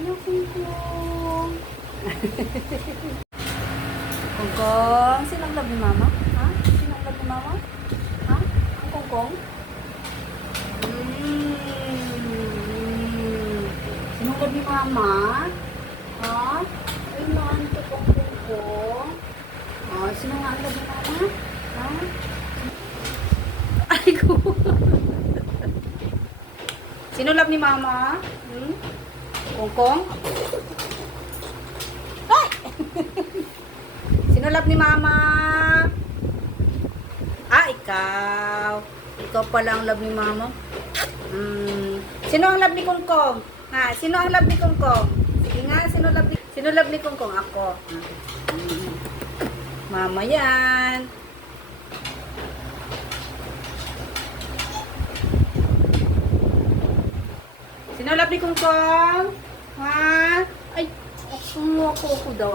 Ayaw, Kungkong. Kungkong, sinong love ni Mama? Ha? Sinong love ni Mama? Ha? Ang Kungkong? Sinong love ni Mama? Ha? Ay, naantok ang Kungkong. Sino nga ang love ni Mama? Ha? Ay, ko. Sino love ni Mama? Kungkong? Ay! Sino love ni Mama? Ikaw. Ikaw pala ang love ni Mama. Sino ang love ni Kungkong? Ha? Sino ang love ni Kungkong? Sige nga, sino love ni Kungkong? Ako. Mama yan. Sino love ni Kungkong? Ha? Ay, ako daw.